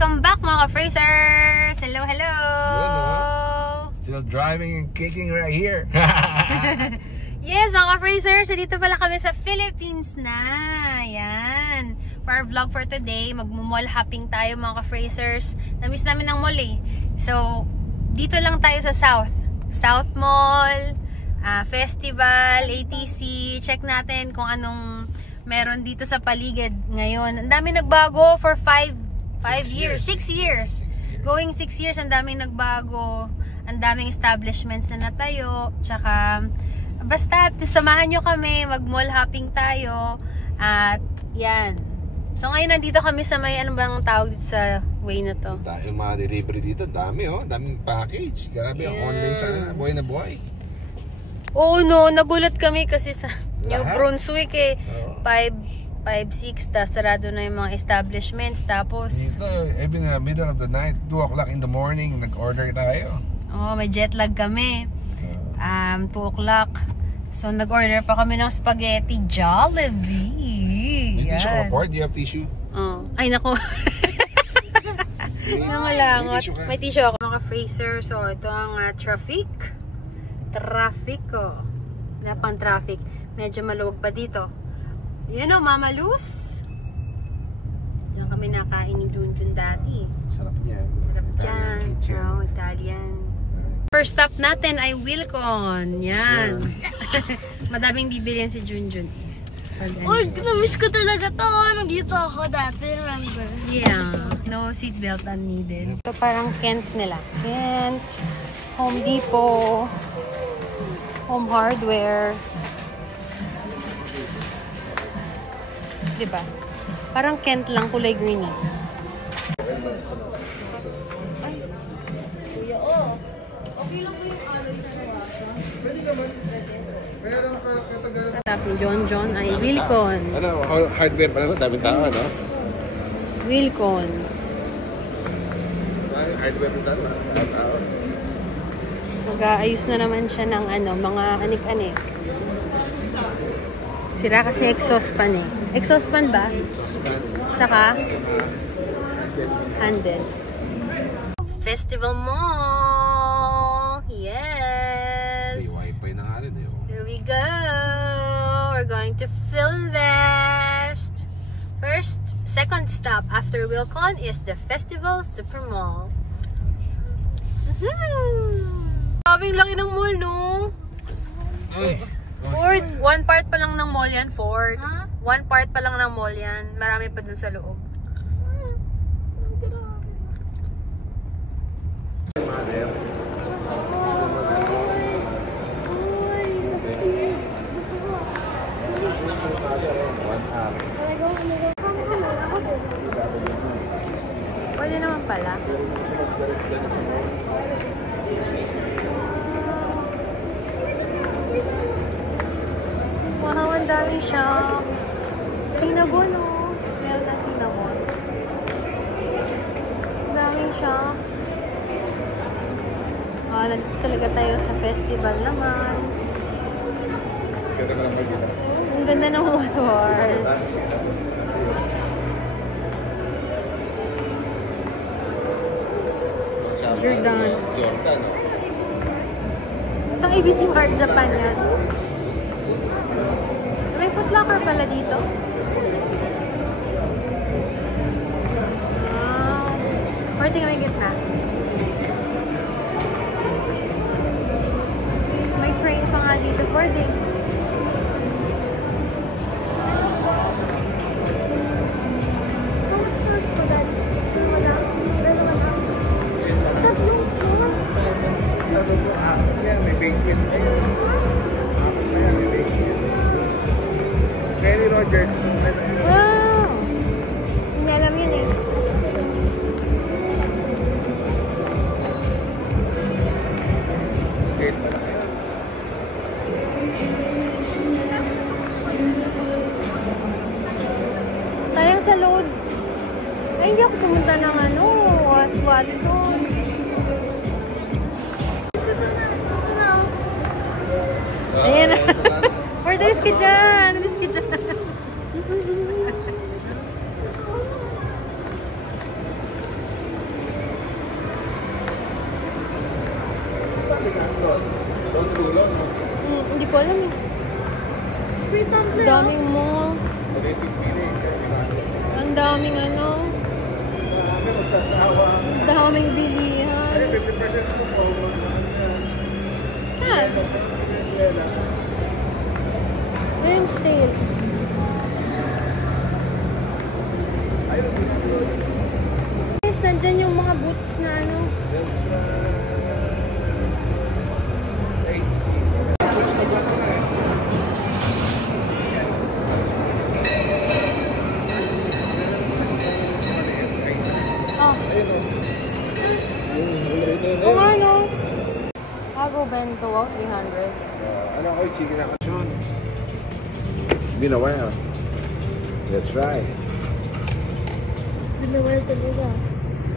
Welcome back mga ka-Frasers! Hello, hello! Still driving and kicking right here. Yes, mga ka-Frasers, dito pala kami sa Philippines na. Ayan. For our vlog for today, mag-mall hopping tayo mga ka-Frasers. Na-miss namin ang mall eh. So, dito lang tayo sa South. South Mall, Festival, ATC. Check natin kung anong meron dito sa paligid ngayon. Ang dami nagbago for 6 years. Going 6 years, ang daming nagbago. Ang daming establishments na natayo. Tsaka, basta, samahan nyo kami. Mag-mall hopping tayo. At, yan. So, ngayon nandito kami sa may, ano bang tawag dito sa way na to? Yung mga delivery dito, dami oh. Daming package. Grabe, ang online sana. Buhay na buhay. Oo, no. Nagulat kami kasi sa New Brunswick eh. 5-6, sarado na yung mga establishments. Tapos dito, even in the middle of the night, 2 o'clock in the morning, nag-order tayo. Oh, may jet lag kami. 2 o'clock. So, nag-order pa kami ng spaghetti Jollibee. May tissue ka po? Do you have tissue? Oh. Ay, naku. Nangalangot. May tissue ako. Mga Fraser, so ito ang traffic. Traffic, oh. Wala pang traffic. Medyo maluwag pa dito. Yun o, Mama Luz. Yan kami nakain ni Junjun dati. Sarap niyan. Sarap dyan. Oh, Italian. First stop natin ay Wilcon. Yan. Madaming bibilihan si Junjun. Uy, na-miss ko talaga to. Nandito ako dati, remember? Yeah. No seatbelt unneeded. So, parang Kent nila. Kent, Home Depot, Home Hardware. Diba? Parang Kent lang, kulay green eh. Ay, kuya, oh. Okay lang po yung alay na nawasan. Pwede naman. Tapos ni John ay Wilcon. Ano, hardware pa lang, daming tao, ano? Wilcon. Hardware pa lang, daming tao. Mag-aayos na naman siya ng ano, mga anik-anik. Sira kasi exhaust pan eh. Exhaust pan ba? Exhaust pan. Saka? Handle. Festival Mall! Yes! May wifi na nga rin eh. Here we go! We're going to Philvest! Second stop after Wilcon is the Festival Super Mall. Sabing laki ng mall, no? Ford, one part pa lang ng mall yan, Ford. Huh? One part pa lang ng mall yan. Marami pa dun sa loob. Pwede naman pala. Wow, ang daming shops. Cinnabon, oh. Meron na Cinnabon. Ang daming shops. Nandito talaga tayo sa festival naman. Ang ganda ng Woodward. Jordan. Sa ABC Mart Japan yan. May footlocker pala dito. Pwede nga may gitna. May crane pa nga dito. Pwede. May basement. Kenny Rogers. Wow! Hindi alam yun eh. Sayang sa load. Ay, hindi ako pumunta ng ano, Watson. Ayan na. Order ka dyan. Alis ka dyan. Hindi ko alam eh. Free tumbler. Daming mall. Ang daming ano. Ang daming bilihan. Saan? Ayun, sale. Guys, nandyan yung mga boots na ano. Oh, ano? Hago bento, wow, 300. Ano ko, chicken na kasyon. Been a while. That's right. Binawal talaga.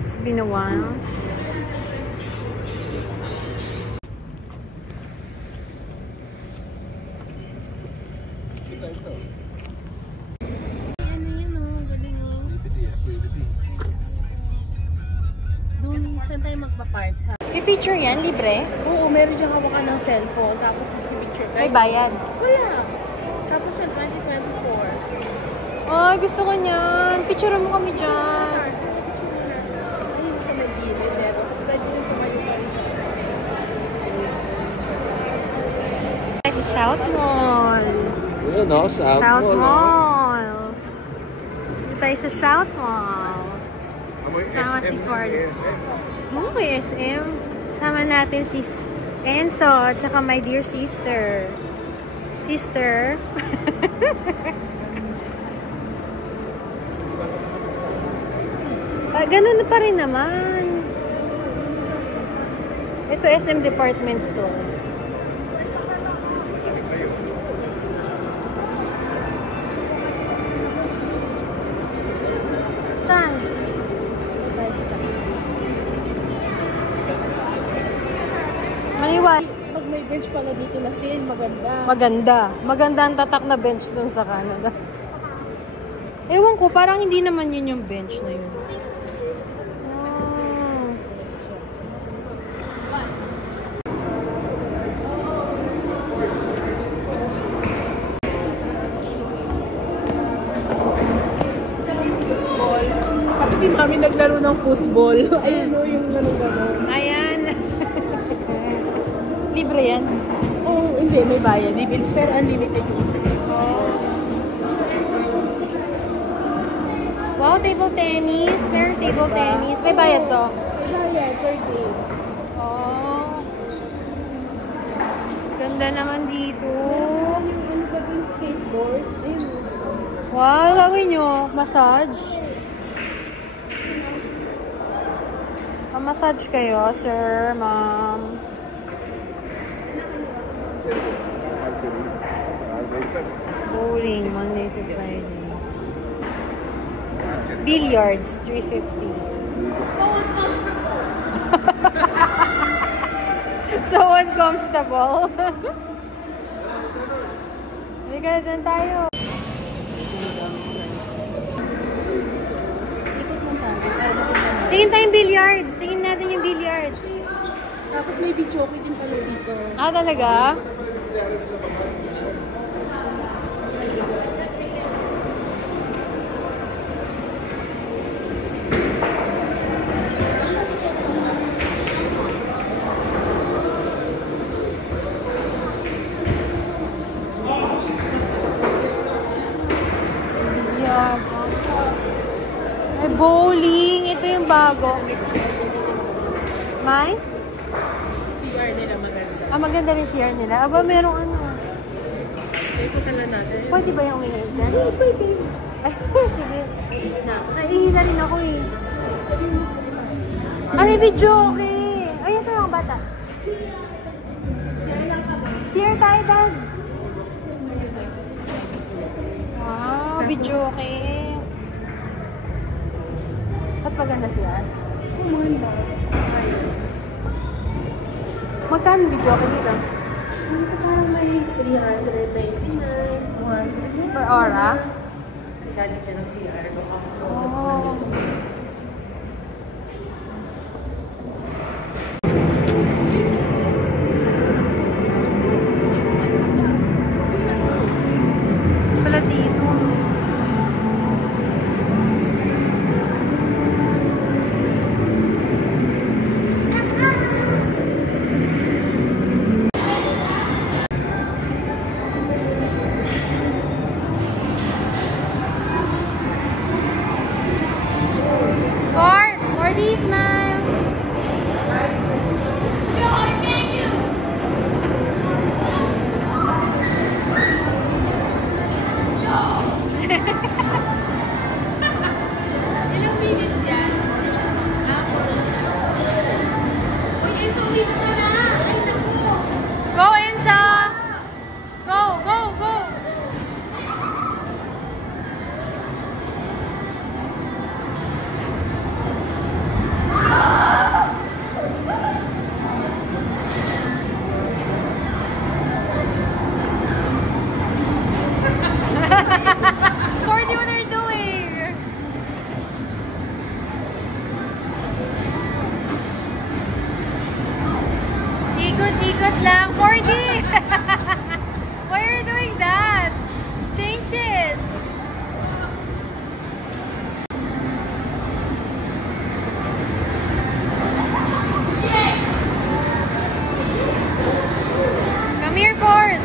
It's been a while. Ano yun oh, galing oh. Activity. Doon, saan tayo magpa-park sa? I-picture yan, libre? Oo, meron diyang hawakan ng cellphone, tapos picture May bayad. Wala. Tapos sa 2024. Ay, gusto ko niyan. Picture mo kami dyan. Ayun sa may gilid, pero pwede yung tumayo pa rin. Sa South Mall. Yun, no? South Mall. Mall. Dito tayo sa South Mall. Sama si Cordy. Oh, SM. Sama natin si Enzo at saka my dear sister. Sister. Ganun na pa rin naman. Ito SM Department Store. Saan? Maniwan. Pag may bench pala dito na sale, maganda. Maganda. Maganda ang tatak na bench dun sa Canada. Ewan ko, parang hindi naman yun yung bench na yun. Tapos yung kami naglaro ng football. Ayun o, yung gano'n-gano'n. Ayan. Libre yan. Oo, hindi, may bayad. Pero unlimited. Wow, table tennis. Meron table tennis. May bayad to. Bayad, per day. Oh. Ganda naman dito. Ano ba yung skateboard? Ayun. Wow, gawin nyo. Massage. Massage kayo, sir, ma'am. Bowling, Monday to Friday. Billiards, $350. So uncomfortable. So uncomfortable. Halika na dyan tayo. Tingin tayong billiards. Tingin natin yung billiards. Tapos may video ko din pala dito. Ah, talaga? Yeah. Ay, bowling. Ito yung bago. May? CR nila maganda. Ah, maganda rin CR nila. Aba, merong ano. Ito tala natin. Pwede ba yung uminom dyan? Pwede. Ay, sige. Naiihina rin ako eh. Ah, may video, okay. Ay, ito yung bata. CR tayo, Dad. Wow, video, okay. Ba't maganda siya? Kumanda. Magkano video ako dito? Dito parang may 399, 100. Per hora? Galing siya ng CR. Oh. Ikot-ikot lang. 4D! Why are you doing that? Change it! Come here, Ford!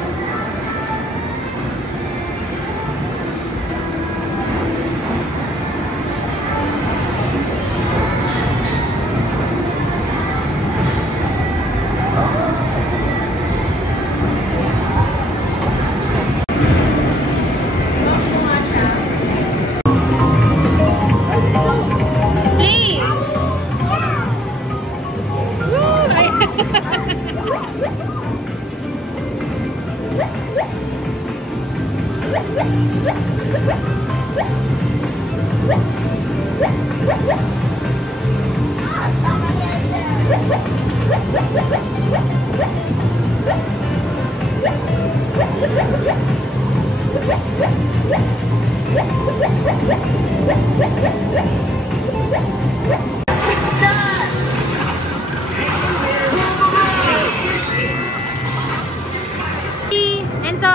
Enzo,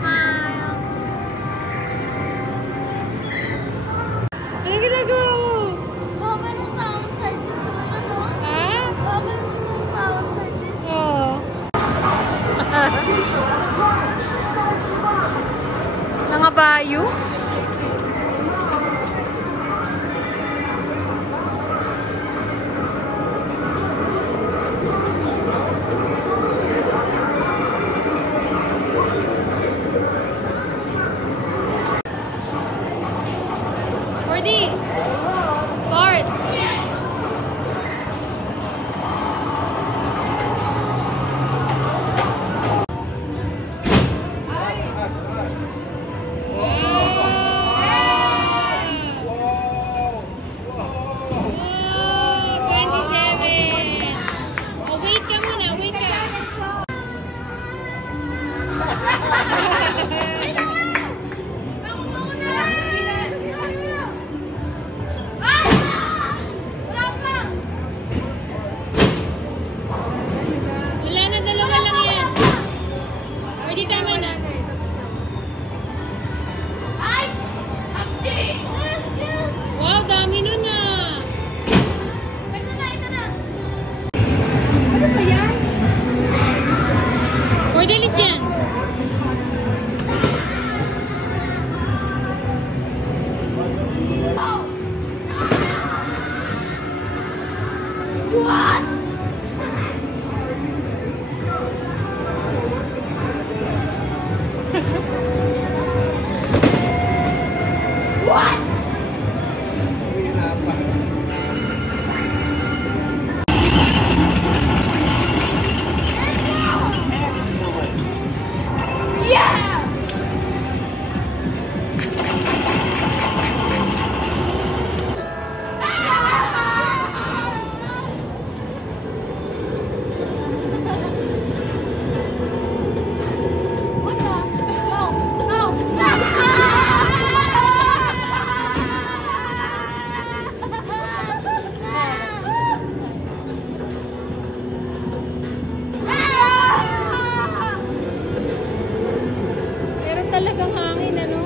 smile. Anong ginagawa mo? Baka nung tao sa this ko na no? Ha? Baka nung tao sa this. Oo. Nangabayo? Fordy! Ford! Wow, dami nun ah! Ito na, ito na. Cordelis yan! What? What? Yeah! What the? No, no, Pero talagang hangin, ano?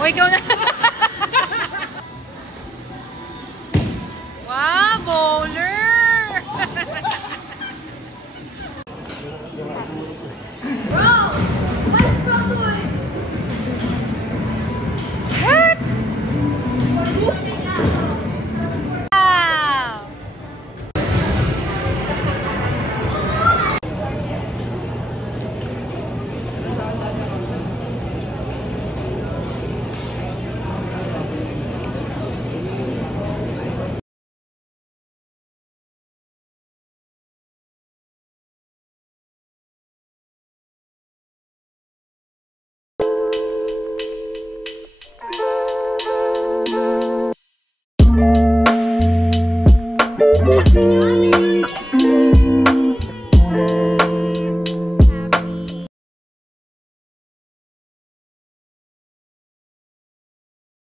O, ikaw na.